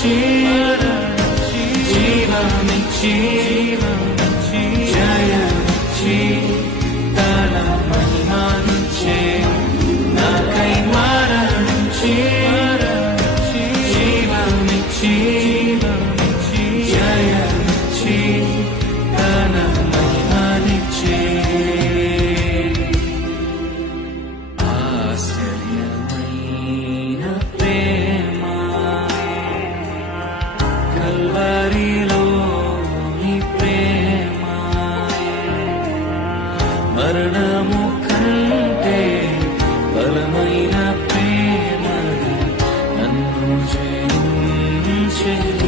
జీవమిచ్చి జయమిచ్చి తన మహిమనిచ్చే నాకై మరణించి జీవమిచ్చి జయమిచ్చి తన మహిమనిచ్చే ఆశ్చర్యమైన ప్రేమ కల్వరిలోని ప్రేమ మరణము కంటే బలమైన ప్రేమని నన్ను జయించెను.